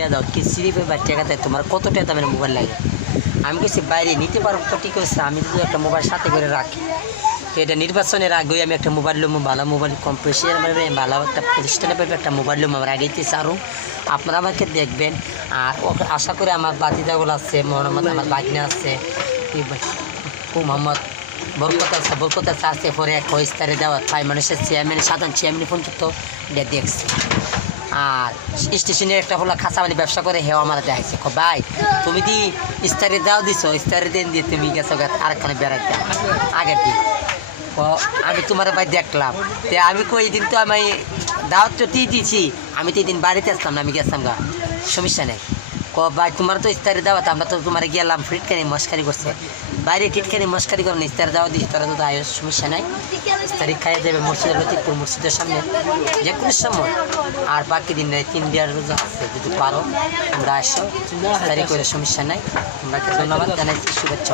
লইয়া যাও কি সিরিপে বা টাকাতে তোমার কত টাকা দামের মোবাইল লাগে। আমি কিছু বাইরে নিতে পারবো তো ঠিক আছে, আমি যদি একটা মোবাইল সাথে করে রাখি তো এটা নির্বাচনের আগেই আমি একটা মোবাইল লুম, ভালো মোবাইল কম পয়সার ভালো একটা প্রতিষ্ঠানে পাইবে একটা মোবাইল লুম আমার আইডিতে চারু। আপনারা আমাকে দেখবেন আর আশা করি আমার বাতিদাগুলো আছে, মোহাম্মদ আমার বাগনা আছে, মোহাম্মদ বরকত আছে পরে এক ইস্তারে দেওয়া তাই মানুষের চেয়ারম্যান সাধারণ চেয়ারম্যান পর্যন্ত এটা দেখছে। আর স্টেশনের একটা হলো খাঁচামানি ব্যবসা করে হেও আমার দেখাইছে ভাই তুমি দি ইস্তারে দাও দিছো ইস্তারে দেন দিয়ে তুমি গেছো আরেকখানে বেড়াইতে আগের দিন আমি তোমার ভাই দেখলাম তে আমি কই দিন তো আমি দাওয়াত তো দিয়েছি, আমি তো এই দিন বাড়িতে আসলাম না, আমি গেছিলাম গা সমস্যা নেই। ভাই তোমার তো ইস্তারে দাওয়াত আমরা তো তোমার গেলাম ফিটখানি মস্কারি করছে বাইরে টিটখানি মস্কারি করেন ইস্তারে দাওয়া দিচ্ছি তারা তো আয়স সমস্যা নাই। ইস্তারি খাইয়ে যাবে মসজিদের লতিফপুর মসজিদের সামনে যে কোনো সময়। আর বাকি দিন 3 দিন রোজা আছে, যদি পারো তোমরা আসো ইস্তারি করে সমস্যা নাই। তোমরা ধন্যবাদ জানাই, শুভেচ্ছা।